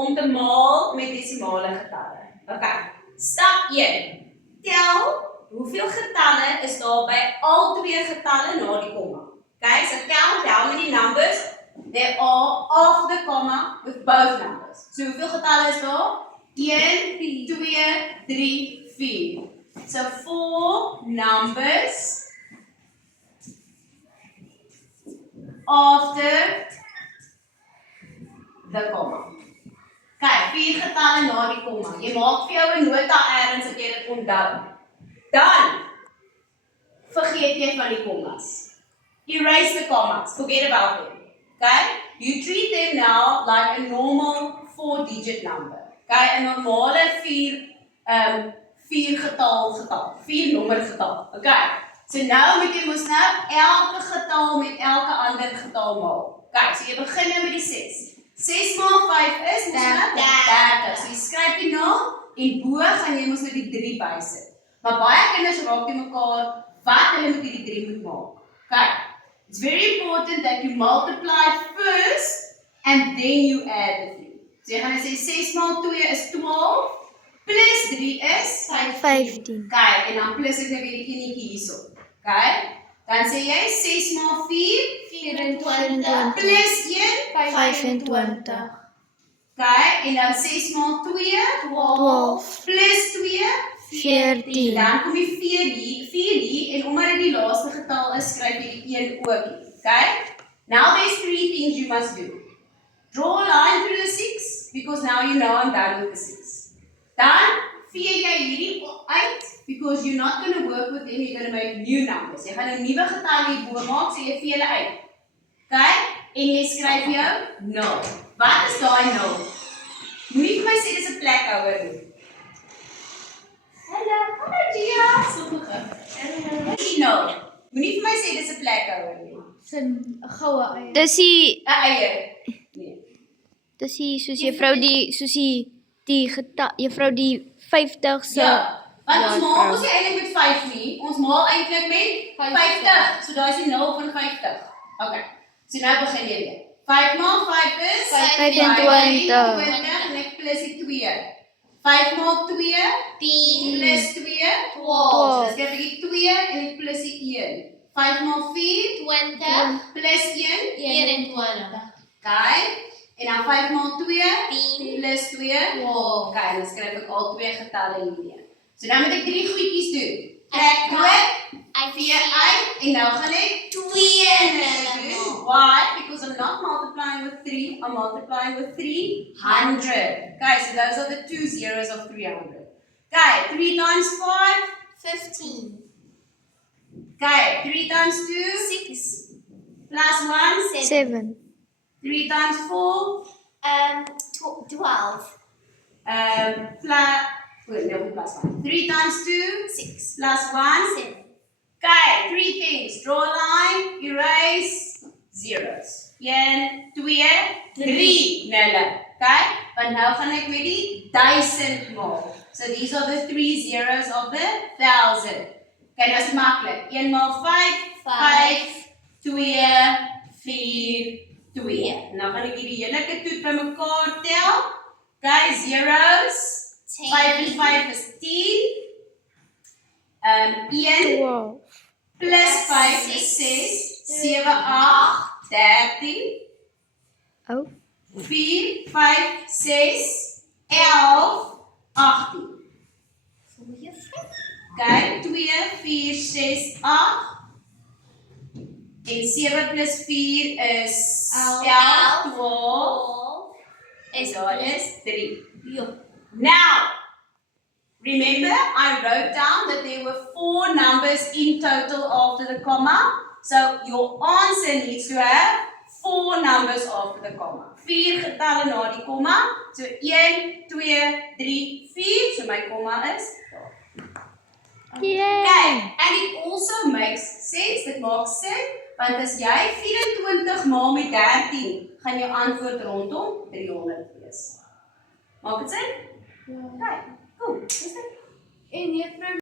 om te maal met desimale getalle. Okay. Stap 1. Tel hoeveel getalle is daar by al twee getalle na die komma. Okay, so count how many numbers there are after the comma with both numbers. So hoeveel getalle is daar? 1, 2, 3, 4. So 4 numbers after the comma. Kyk, 4 getalle na die komma. Jy maak vir jou 'n nota ergens as jy dit onthou. Dan vergeet jy van die kommas. Erase the commas. Forget about them. Okay? You treat them now like a normal 4-digit number. Okay? 'n normale 4 getal. 4 nommer getal. Okay? So nou moet jy mos nou elke getal met elke ander getal maal. Okay, so jy begin nou met die 6. 6 maal 5 is mos nou 30. So jy skryf die 0 en bo gaan jy mos nou die 3 bysit. Maar baie kinders raak die mekaar wat hulle met die 3 moet maak. Okay. It's very important that you multiply first and then you add the 3. So jy gaan sê 6 maal 2 is 12 plus 3 is 15. Kyk, en dan plus ek nou weer die enetjie hierso. Okay? Dan sê jy 6 maal 4 24 plus 1 25 okay, en dan 6 maal 2 12 plus 2 14 dan kom die 4 hier en omdat dit die laaste getal is, skryf jy die 1 ook hier. Okay? Now there's 3 things you must do. Draw a line through the 6 because now you know I'm done with the 6. Dan vee jy hierdie uit because you're not going to work with them, you're going to make new numbers. Jy gaan 'n nuwe getal hierbo maak, so jy vee hulle uit. Okay? En jy skryf jou 0. Wat is daai 0? Moenie vir my sê dis 'n plekhouer nie. Hallo Gia. Sommige. No. Moenie vir my sê dis 'n plekhouer nie. Sin goue eie. Dis die 'n eier. Nee. dis die soos juffrou die getal juffrou die 50 se Ja. Want ons maal vrou. ons nie eintlik met 5 nie. Ons maal eintlik met 50. So daai is die 0 van 50. Okay. So nou begin jy weer. 5 maal 5 is 25 en ek plus die 2. 5 maal 2 10 plus 2 12 So dis gee ek 2 en ek plus die 1. 5 maal 4 20 plus 1 21 okay. En dan 5 maal 2 10 plus 2 okay, dan skryf ek al twee getalle hier. So nou moet ek 3 goedjies doen. Trek dood, vee uit en nou gaan ek 2 doen. Why? Because I'm not multiplying with 3, I'm multiplying with 300. Okay, so those are the 2 zeros of 300. Okay, 3 times 5, 15 okay, 3 times 2, 6 plus 1, 7 3 times 4, 12 plus 1. 3 times 2, 6 plus 1, 7 okay, 3 things. Draw a line, erase, zeros. 1, 2, 3 nulle. Okay? Want nou gaan ek met die 1000 maal. So these are the 3 zeros of the 1000. Okay, nou is maklik. 1 maal 5, 5, 2, 4, 2. Nou gaan ek hierdie hele ketoet bymekaar tel. Okay, zeros. 5 en 5 is 10. 1 12 plus 5 is 6. 7, 8, 13. Oh 4, 5, 6, 11, 18. Kijk, 2, 4, 6, 8. En 7 plus 4 is 11, 12. En dat is 3. Now, remember I wrote down that there were 4 numbers in total after the comma. So your answer needs to have 4 numbers after the comma. 4 getalle na die komma. So 1, 2, 3, 4. So my comma is daar. Yay! Okay, and it also makes sense, dit maak sin, want as jy 24 maal met 13, gaan jou antwoord rondom 300 wees. Maak dit sin? Ja. Okay, cool. Dis dit. En juffrou